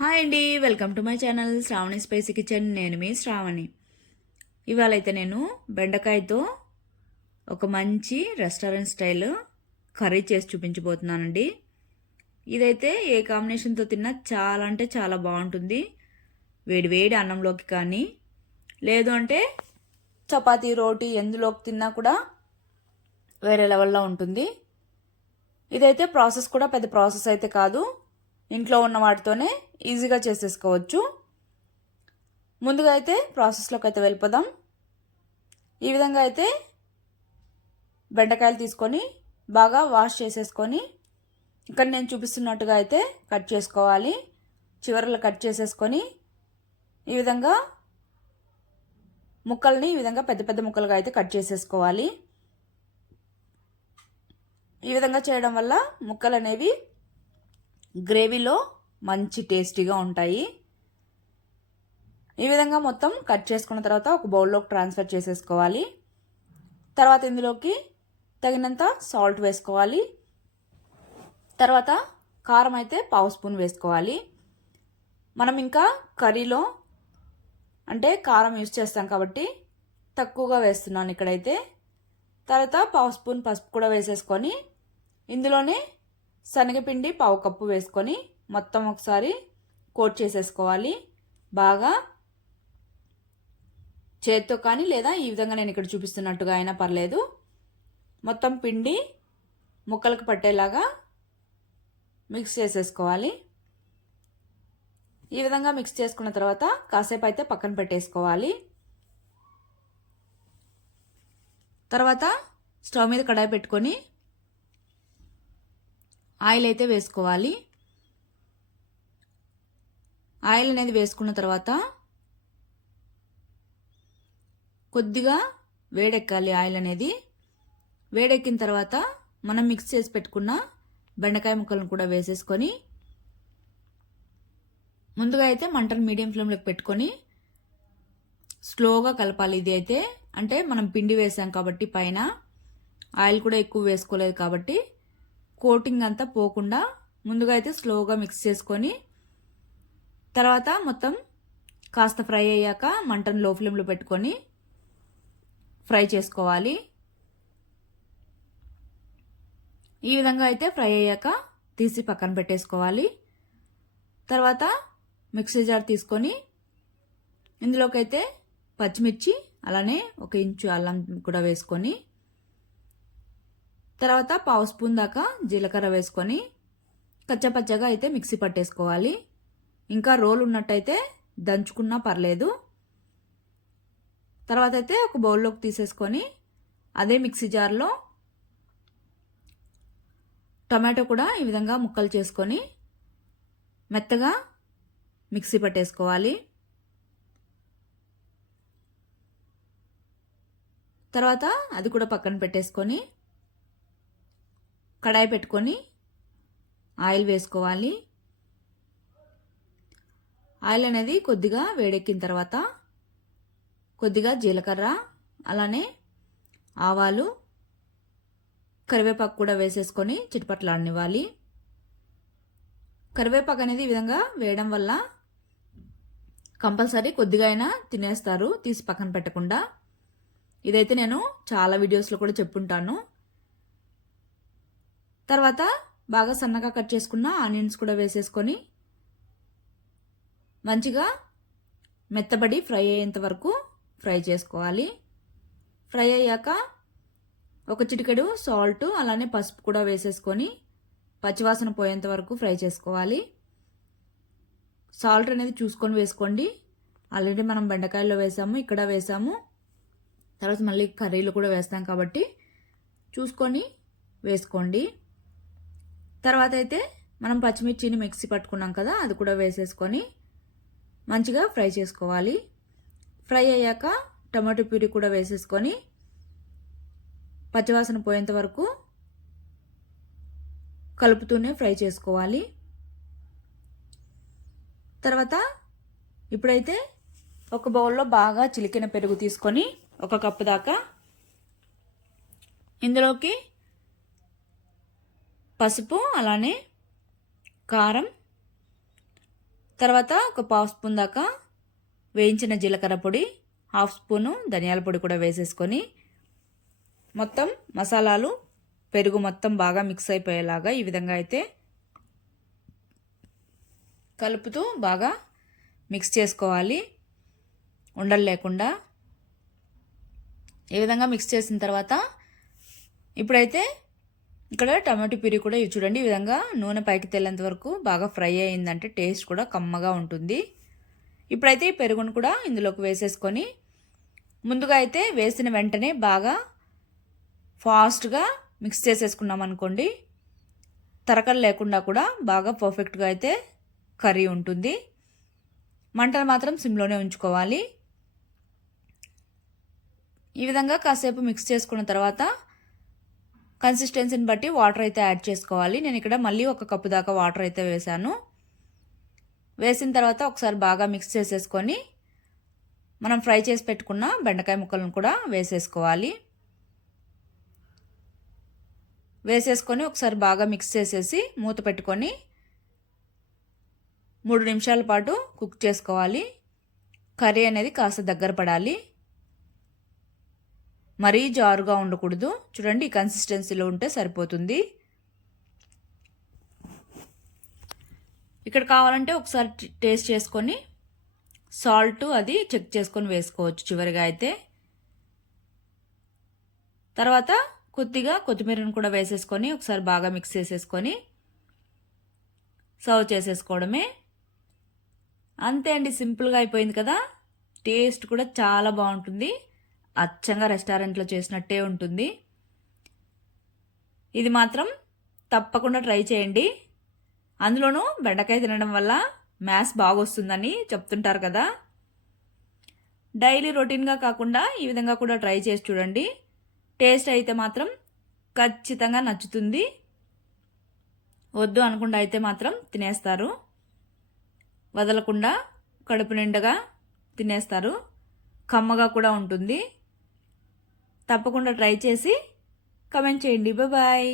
Hi అండి welcome to my channel Shravani spicy kitchen. నేను మీ శ్రావణి. ఇవాళ అయితే నేను బెండకాయతో ఒక మంచి రెస్టారెంట్ స్టైల్ కర్రీ చేసి చూపించబోతున్నానండి. ఇదైతే ఏ కాంబినేషన్తో తిన్నా చాలా అంటే చాలా బాగుంటుంది. వేడి వేడి అన్నంలోకి కానీ లేదు అంటే చపాతీ రోటీ ఎందులోకి తిన్నా కూడా వేరే లెవెల్లో ఉంటుంది. ఇదైతే ప్రాసెస్ కూడా పెద్ద ప్రాసెస్ అయితే కాదు. ఇంట్లో ఉన్న వాటితోనే ఈజీగా చేసేసుకోవచ్చు. ముందుగా అయితే ప్రాసెస్లోకి అయితే వెళ్ళిపోదాం. ఈ విధంగా అయితే బెండకాయలు తీసుకొని బాగా వాష్ చేసేసుకొని ఇక్కడ నేను చూపిస్తున్నట్టుగా అయితే కట్ చేసుకోవాలి. చివరలో కట్ చేసేసుకొని ఈ విధంగా ముక్కల్ని ఈ విధంగా పెద్ద పెద్ద ముక్కలుగా అయితే కట్ చేసేసుకోవాలి. ఈ విధంగా చేయడం వల్ల ముక్కలు అనేవి గ్రేవీలో మంచి టేస్టీగా ఉంటాయి. ఈ విధంగా మొత్తం కట్ చేసుకున్న తర్వాత ఒక బౌల్లోకి ట్రాన్స్ఫర్ చేసేసుకోవాలి. తర్వాత ఇందులోకి తగినంత సాల్ట్ వేసుకోవాలి. తర్వాత కారం అయితే పావు స్పూన్ వేసుకోవాలి. మనం ఇంకా కర్రీలో అంటే కారం యూజ్ చేస్తాం కాబట్టి తక్కువగా వేస్తున్నాను ఇక్కడైతే. తర్వాత పావు స్పూన్ పసుపు కూడా వేసేసుకొని ఇందులోనే శనగపిండి పావు కప్పు వేసుకొని మొత్తం ఒకసారి కోట్ చేసేసుకోవాలి. బాగా చేత్తో కానీ లేదా ఈ విధంగా నేను ఇక్కడ చూపిస్తున్నట్టుగా అయినా పర్లేదు. మొత్తం పిండి ముక్కలకు పట్టేలాగా మిక్స్ చేసేసుకోవాలి. ఈ విధంగా మిక్స్ చేసుకున్న తర్వాత కాసేపు అయితే పక్కన పెట్టేసుకోవాలి. తర్వాత స్టవ్ మీద కడాయి పెట్టుకొని ఆయిల్ అయితే వేసుకోవాలి. ఆయిల్ అనేది వేసుకున్న తర్వాత కొద్దిగా వేడెక్కాలి ఆయిల్ అనేది వేడెక్కిన తర్వాత మనం మిక్స్ చేసి పెట్టుకున్న బెండకాయ ముక్కలను కూడా వేసేసుకొని ముందుగా అయితే మంటను మీడియం ఫ్లేమ్లోకి పెట్టుకొని స్లోగా కలపాలి ఇది అయితే. అంటే మనం పిండి వేసాం కాబట్టి పైన. ఆయిల్ కూడా ఎక్కువ వేసుకోలేదు కాబట్టి కోటింగ్ అంతా పోకుండా ముందుగా అయితే స్లోగా మిక్స్ చేసుకొని తర్వాత మొత్తం కాస్త ఫ్రై అయ్యాక మంటను లో ఫ్లేమ్లో పెట్టుకొని ఫ్రై చేసుకోవాలి. ఈ విధంగా అయితే ఫ్రై అయ్యాక తీసి పక్కన పెట్టేసుకోవాలి. తర్వాత మిక్సీ జార్ తీసుకొని ఇందులోకైతే పచ్చిమిర్చి అలానే ఒక ఇంచు అల్లం కూడా వేసుకొని తర్వాత పావు స్పూన్ దాకా జీలకర్ర వేసుకొని కచ్చపచ్చగా అయితే మిక్సీ పట్టేసుకోవాలి. ఇంకా రోల్ ఉన్నట్టయితే దంచుకున్నా పర్లేదు. తర్వాత అయితే ఒక బౌల్లోకి తీసేసుకొని అదే మిక్సీ జార్లో టమాటో కూడా ఈ విధంగా ముక్కలు చేసుకొని మెత్తగా మిక్సీ పట్టేసుకోవాలి. తర్వాత అది కూడా పక్కన పెట్టేసుకొని కడాయి పెట్టుకొని ఆయిల్ వేసుకోవాలి. ఆయిల్ అనేది కొద్దిగా వేడెక్కిన తర్వాత కొద్దిగా జీలకర్ర అలానే ఆవాలు కరివేపాకు కూడా వేసేసుకొని చిటపట్లాడనివ్వాలి. కరివేపాకు అనేది ఈ విధంగా వేయడం వల్ల కంపల్సరీ కొద్దిగా అయినా తినేస్తారు తీసి పక్కన పెట్టకుండా. ఇదైతే నేను చాలా వీడియోస్లో కూడా చెప్పుంటాను. తర్వాత బాగా సన్నగా కట్ చేసుకున్న ఆనియన్స్ కూడా వేసేసుకొని మంచిగా మెత్తబడి ఫ్రై అయ్యేంత వరకు ఫ్రై చేసుకోవాలి. ఫ్రై అయ్యాక ఒక చిటికెడు సాల్ట్ అలానే పసుపు కూడా వేసేసుకొని పచ్చివాసన పోయేంత వరకు ఫ్రై చేసుకోవాలి. సాల్ట్ అనేది చూసుకొని వేసుకోండి. ఆల్రెడీ మనం బెండకాయల్లో వేసాము ఇక్కడ వేసాము. తర్వాత మళ్ళీ కర్రీలో కూడా వేస్తాం కాబట్టి చూసుకొని వేసుకోండి. తర్వాత అయితే మనం పచ్చిమిర్చిని మిక్సీ పట్టుకున్నాం కదా అది కూడా వేసేసుకొని మంచిగా ఫ్రై చేసుకోవాలి. ఫ్రై అయ్యాక టమాటో ప్యూరీ కూడా వేసేసుకొని పచ్చివాసన పోయేంత వరకు కలుపుతూనే ఫ్రై చేసుకోవాలి. తర్వాత ఇప్పుడైతే ఒక బౌల్లో బాగా చిలికిన పెరుగు తీసుకొని ఒక కప్పు దాకా ఇందులోకి పసుపు అలానే కారం. తర్వాత ఒక పావు స్పూన్ దాకా వేయించిన జీలకర్ర పొడి హాఫ్ స్పూను ధనియాల పొడి కూడా వేసేసుకొని మొత్తం మసాలాలు పెరుగు మొత్తం బాగా మిక్స్ అయిపోయేలాగా ఈ విధంగా అయితే కలుపుతూ బాగా మిక్స్ చేసుకోవాలి. ఉండలు లేకుండా ఈ విధంగా మిక్స్ చేసిన తర్వాత ఇప్పుడైతే ఇక్కడ టమాటో ప్యూరీ కూడా ఇవి చూడండి ఈ విధంగా నూనె పైకి తెల్లేంత వరకు బాగా ఫ్రై అయిందంటే టేస్ట్ కూడా కమ్మగా ఉంటుంది. ఇప్పుడైతే ఈ పెరుగును కూడా ఇందులోకి వేసేసుకొని ముందుగా అయితే వేసిన వెంటనే బాగా ఫాస్ట్గా మిక్స్ చేసేసుకున్నాం అనుకోండి తరకలు లేకుండా కూడా బాగా పర్ఫెక్ట్గా అయితే కర్రీ ఉంటుంది. మంటలు మాత్రం సిమ్లోనే ఉంచుకోవాలి. ఈ విధంగా కాసేపు మిక్స్ చేసుకున్న తర్వాత కన్సిస్టెన్సీని బట్టి వాటర్ అయితే యాడ్ చేసుకోవాలి. నేను ఇక్కడ మళ్ళీ ఒక కప్పు దాకా వాటర్ అయితే వేసాను వేసిన తర్వాత ఒకసారి బాగా మిక్స్ చేసేసుకొని మనం ఫ్రై చేసి పెట్టుకున్న బెండకాయ ముక్కలను కూడా వేసేసుకోవాలి. వేసేసుకొని ఒకసారి బాగా మిక్స్ చేసేసి మూత పెట్టుకొని మూడు నిమిషాల పాటు కుక్ చేసుకోవాలి. కర్రీ అనేది కాస్త దగ్గర పడాలి. మరీ జారుగా ఉండకూడదు. చూడండి ఈ కన్సిస్టెన్సీలో ఉంటే సరిపోతుంది. ఇక్కడ కావాలంటే ఒకసారి టేస్ట్ చేసుకొని సాల్ట్ అది చెక్ చేసుకొని వేసుకోవచ్చు చివరిగా అయితే. తర్వాత కొద్దిగా కొత్తిమీరను కూడా వేసేసుకొని ఒకసారి బాగా మిక్స్ చేసేసుకొని సర్వ్ చేసేసుకోవడమే. అంతే అండి సింపుల్గా అయిపోయింది కదా. టేస్ట్ కూడా చాలా బాగుంటుంది. అచ్చంగా రెస్టారెంట్లో చేసినట్టే ఉంటుంది. ఇది మాత్రం తప్పకుండా ట్రై చేయండి. అందులోనూ బెండకాయ తినడం వల్ల మ్యాథ్స్ బాగొస్తుందని చెప్తుంటారు కదా. డైలీ రొటీన్గా కాకుండా ఈ విధంగా కూడా ట్రై చేసి చూడండి. టేస్ట్ అయితే మాత్రం ఖచ్చితంగా నచ్చుతుంది. వద్దు అనుకుండా అయితే మాత్రం తినేస్తారు. వదలకుండా కడుపు నిండగా తినేస్తారు. కమ్మగా కూడా ఉంటుంది. తప్పకుండా ట్రై చేసి కమెంట్ చేయండి. బాయ్